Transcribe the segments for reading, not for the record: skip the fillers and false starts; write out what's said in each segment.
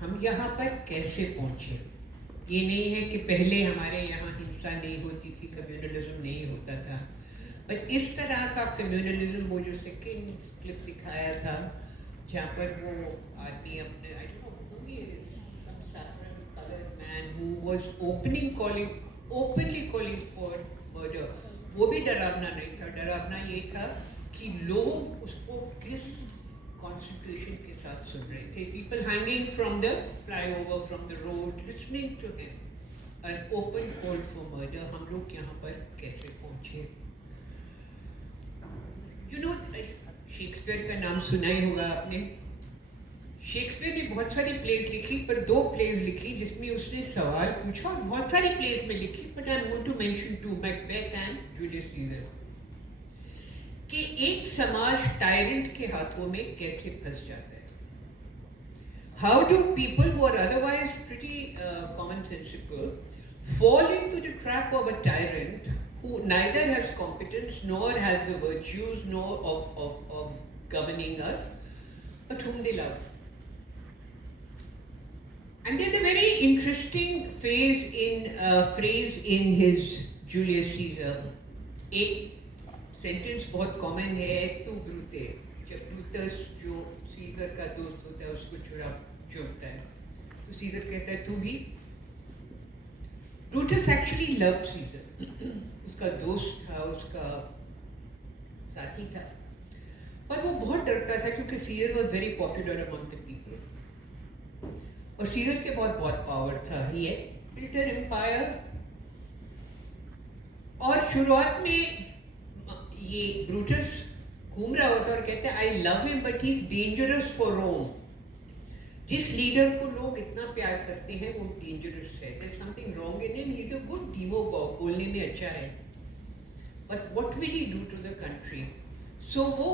हम यहाँ पर कैसे पहुँचे। ये नहीं है कि पहले हमारे यहाँ हिंसा नहीं होती थी, कम्युनलिज्म नहीं होता था, पर इस तरह का कम्युनलिज्म, वो जो सेकेंड क्लिप दिखाया था जहाँ पर वो आदमी अपने I don't know who he is, some saffron colored man who was openly calling for murder, वो भी डरावना नहीं था। डरावना ये था कि लोग उसको किस कॉन्सेंट्रेशन के साथ सुन रहे थे। People hanging from the flyover from the road listening to him, an open call for murder. हम लोग यहाँ पर कैसे पहुँचे। यू नो, शेक्सपियर का नाम सुना ही होगा आपने। शेक्सपियर ने बहुत सारी प्लेस लिखी, पर दो प्लेस लिखी जिसमें उसने सवाल पूछा, और बहुत सारी प्लेस में लिखी, but I am going to mention two, Macbeth and Julius Caesar, कि एक समाज टायरेंट के हाथों में कैसे फंस जाता है। How do people who are otherwise pretty commonsensical fall into the trap of a tyrant who neither has competence nor has the virtues nor of governing us, but whom they love. And there's a very interesting phrase in his Julius Caesar. एक sentence बहुत common है, तू ब्रूते, जब Brutus जो scissor का दोस्त होता है उसको चुराता है, तो सीजर कहता है तू भी। ब्रूटस एक्चुअली लव्ड सीजर, उसका दोस्त था, उसका साथी था, पर वो बहुत डरता था क्योंकि Caesar was very popular among the people, और सीजर के बहुत पावर था। He had built an empire, और शुरुआत में ये ब्रूटस घूम रहा होता और कहता है I love him but he is dangerous for Rome. जिस लीडर को लोग इतना प्यार करते हैं वो डेंजरस है, there is something wrong in him, he is a good demagogue, बोलने में अच्छा है, but what will he do to the country. So वो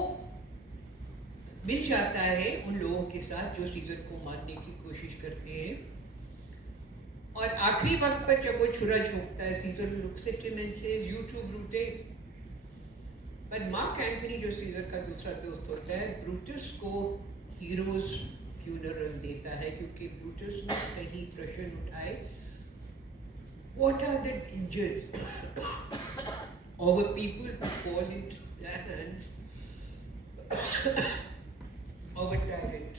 मिल जाता है उन लोगों के साथ जो सीजर को मारने की कोशिश करते हैं, और आखिरी वक्त पर जब वो छुरा झोंकता है, Caesar looks at him and says you too Brute. पर मार्क एंथनी जो सीजर का दूसरा दोस्त होता है, ब्रूटस को हीरोज फ्यूनरल देता है, क्योंकि ब्रूटस ने सही प्रश्न उठाए, what are the dangers of a people who fall into the hands of a tyrant.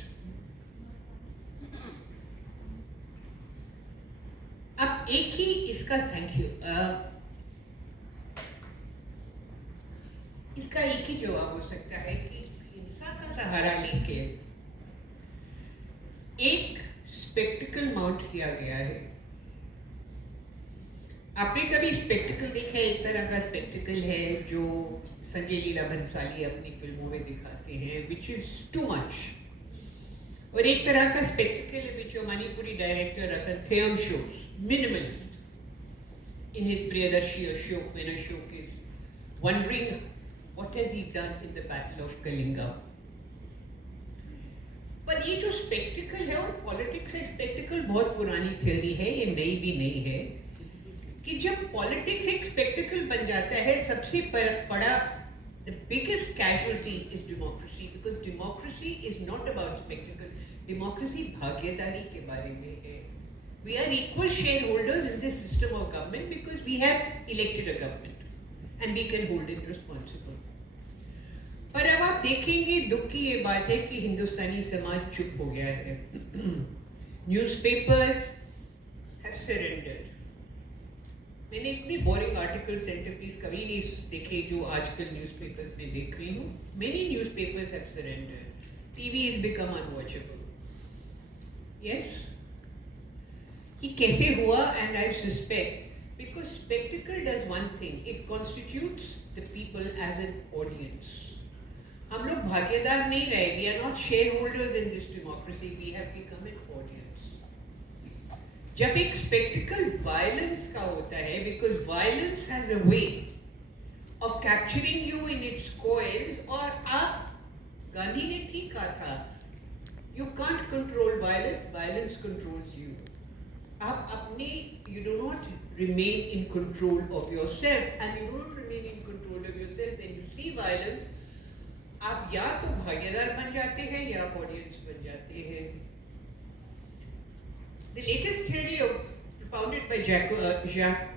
अब एक ही इसका थैंक यू, इसका एक ही जवाब हो सकता है कि हिंसा का सहारा लेके एक स्पेक्टिकल माउंट किया गया है। आपने कभी स्पेक्टिकल देखा है? एक तरह का स्पेक्टिकल है जो संजय लीला भंसाली अपनी फिल्मों में दिखाते हैं, विच इज टू मच, और एक तरह का स्पेक्टिकल है which Manipuri director Ratan shows minimalist in his Priyadarshi Ashok, when Ashok is wondering what has he done in the battle of Kalinga. पर ये जो स्पेक्टिकल है, और पॉलिटिक्स है, स्पेक्टिकल बहुत पुरानी थ्योरी है, ये नई भी नहीं है, कि जब पॉलिटिक्स एक स्पेक्टिकल बन जाता है, सबसे बड़ा the biggest casualty is democracy, because democracy is not about spectacle. Democracy भागीदारी के बारे में है। We are equal shareholders in this system of government because we have elected a government and we can hold it responsible. पर अब आप देखेंगे, दुख की ये बात है कि हिंदुस्तानी समाज चुप हो गया है। Newspapers have surrendered. मैंने इतनी बोरिंग आर्टिकल सेंटरपीस कभी नहीं देखे जो आजकल न्यूज़पेपर्स में देख रही हूँ। Many newspapers have surrendered. TV has become unwatchable. Yes. ये कैसे हुआ? And I suspect because spectacle does one thing, it constitutes the people as an audience. हम लोग भागीदार नहीं रहे, we are not share holders in this democracy, we have become an audience. जब एक स्पेक्टिकल वायलेंस का होता है, because violence has a way of capturing you in its coils, और आप, गांधी ने ठीक कहा था, you can't control violence, violence controls you. आप अपने, you do not remain in control of yourself, and you do not remain in control of yourself when you see violence. आप या तो भागीदार बन जाते हैं या ऑडियंस बन जाते हैं। The latest theory propounded by Jacques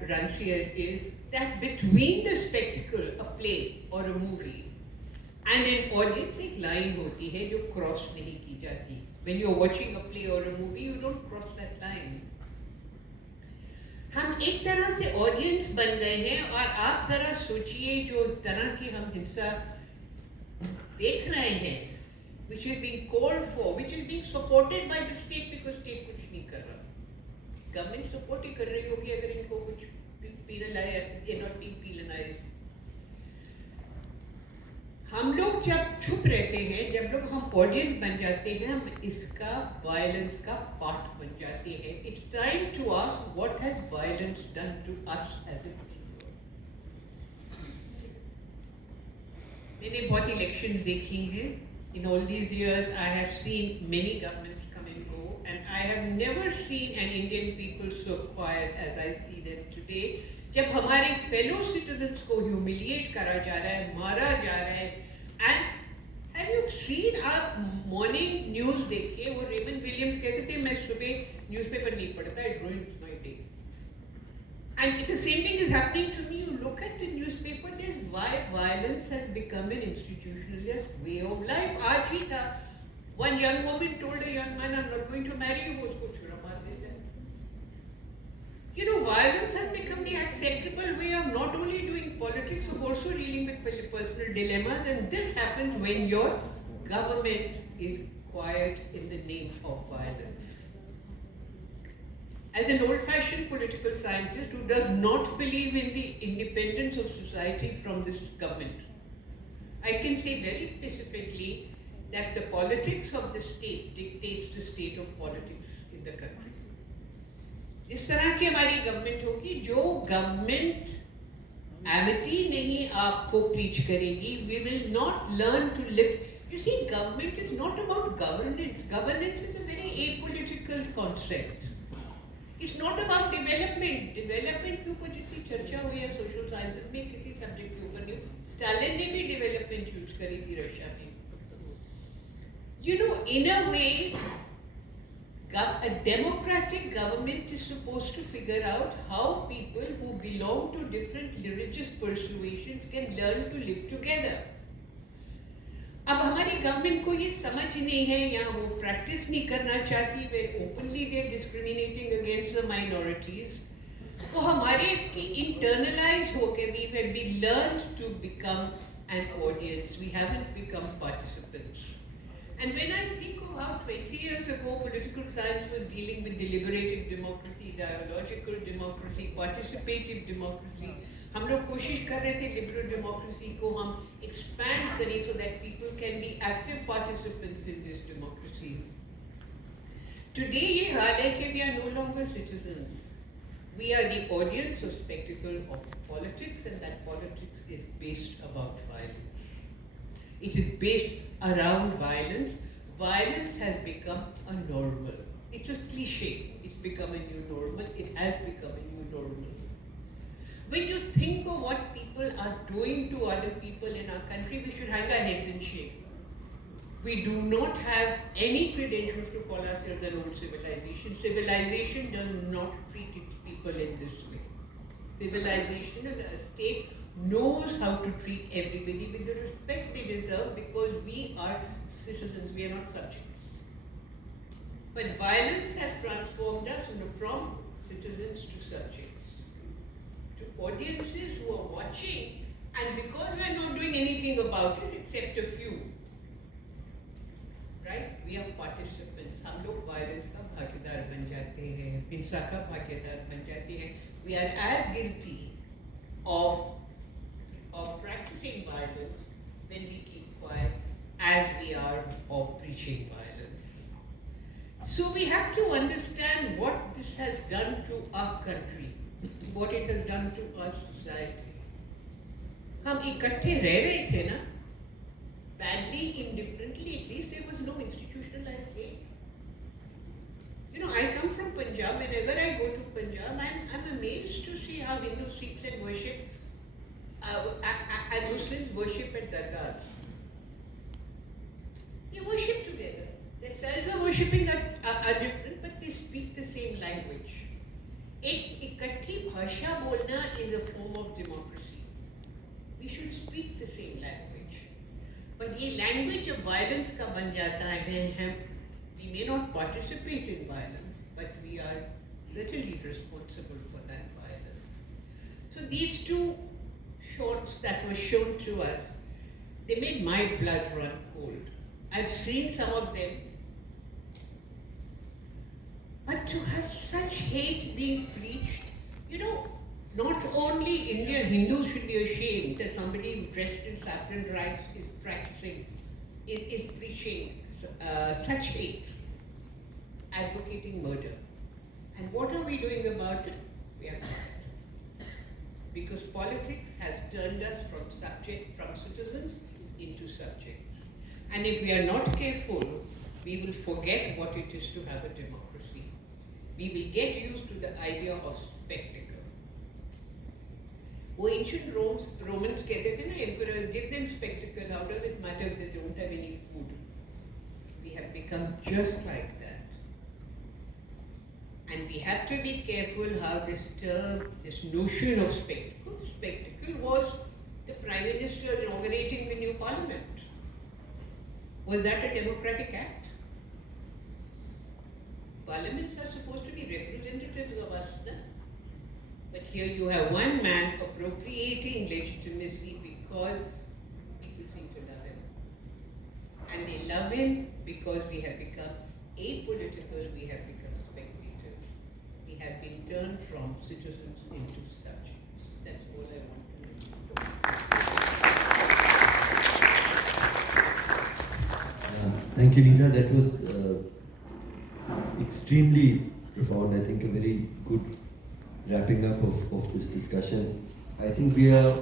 Rancière is that between the spectacle, a play or a movie, and an audience, एक line होती है जो cross नहीं की जाती. When you're watching a play or a movie, you don't cross that line. हम एक तरह से ऑडियंस बन गए हैं और आप जरा सोचिए जो तरह की हम हिंसा देख रहे हैं, which is being called for, which is being supported by the state because state कुछ नहीं कर रहा. Government support ही कर रही होगी अगर इनको कुछ penalize, not being penalized. हम लोग जब छुप रहते हैं, जब लोग हम ऑडियंस बन जाते हैं, हम इसका वायलेंस का पार्ट बन जाते हैं. It's time to ask what has violence done to us as a people. मैंने बहुत इलेक्शंस देखी हैं. In all these years, I have seen many governments come and go, and I have never seen an Indian people so quiet as I see them today. जब हमारे fellow citizens को humiliate करा जा रहा है, मारा जा रहा है, एंड हैव यू सीन, आप मॉर्निंग न्यूज़ देखिए, वो रेमन विलियम्स कहते थे मैं सुबह न्यूज़पेपर नहीं पढ़ता, it ruins my day. And the same thing is happening to me. You look at the newspaper, there's why violence has become an institutionalized way of life. आज भी था, one young woman told a young man, I'm not going to marry you, वो उसको छुरा मार देता है. You know, violence has become the acceptable way of not only doing politics, but also dealing with personal dilemmas, and this happens when your government is quiet in the name of violence. As an old-fashioned political scientist who does not believe in the independence of society from this government, I can say very specifically that the politics of the state dictates the state of politics in the country. जिस तरह की हमारी government होगी, जो government Amity नहीं आपको preach करेगी, we will not learn to live. You see, government is not about governance. Governance is a very apolitical concept. It's not about development. Development के ऊपर जितनी चर्चा हुई है सोशल साइंसेस में, किसी सब्जेक्ट के ऊपर नहीं. स्टालिन ने भी डेवलपमेंट यूज करी थी रशिया में. You know, in a way, a democratic government is supposed to figure out how people who belong to different religious persuasions can learn to live together. अब हमारी गवर्नमेंट को ये समझ नहीं है या वो प्रैक्टिस नहीं करना चाहती, वे openly they discriminating against the minorities. तो हमारे इंटरनलाइज होके we learned to become an audience. We haven't become participants. And when I think of how 20 years ago political science was dealing with deliberative democracy, dialogical democracy, participative democracy, हम लोग कोशिश कर रहे थे liberal democracy को हम expand करें so that people can be active participants in this democracy. Today ये हाल है कि we are no longer citizens. We are the audience or spectacle of politics, and that politics is based about violence. It is based around violence. Violence has become a normal. It's a cliche. It's become a new normal. It has become a new normal. When you think of what people are doing to other people in our country, we should hang our heads in shame. We do not have any credentials to call ourselves an old civilization. Civilization does not treat its people in this way. Civilization and a state knows how to treat everybody with the respect they deserve because we are citizens, we are not subjects. But violence has transformed us from citizens to subjects, to audiences who are watching, and because we are not doing anything about it except a few, right? We are participants. हम लोग violence का भागीदार बन जाते हैं, हिंसा का भागीदार बन जाते हैं. We are as guilty of practicing violence when we keep quiet as we are of preaching violence. So we have to understand what this has done to our country, what it has done to our society. हम इकट्ठे रह रहे थे ना, badly, indifferently, at least there was no institutionalized way. You know, I come from Punjab. Whenever I go to Punjab, I'm amazed to see how Hindus, Sikhs and Muslims worship at dargahs. They worship together. Their styles of worshipping are different, but they speak the same एक इकट्ठी भाषा बोलना is a form of democracy. We should speak the same language. But ये language of violence का बन जाता है. We may not participate in violence, but we are certainly responsible for that violence. So these two shorts that were shown to us, they made my blood run cold. I've seen some of them. But to have such hate being preached, not only Indian Hindus should be ashamed that somebody dressed in saffron rice is preaching such hate, advocating murder. And what are we doing about it? We are quiet. Because politics has turned us from citizens into subjects. And if we are not careful, we will forget what it is to have a democracy. We will get used to the idea of spectacle. वो ancient Romans कहते थे ना, emperors, give them spectacle, how does it matter if they don't have any food? We have become just like that. And we have to be careful how this term, this notion of spectacle was the Prime Minister inaugurating the new parliament. Was that a democratic act? Parliaments are supposed to be representatives of us, no? But here you have one man appropriating legitimacy because people seem to love him. And they love him because we have become apolitical, we have become spectators. We have been turned from citizens into subjects. That's all I want to know. Thank you, Neera. That was extremely profound. I think a very good wrapping up of this discussion. I think we are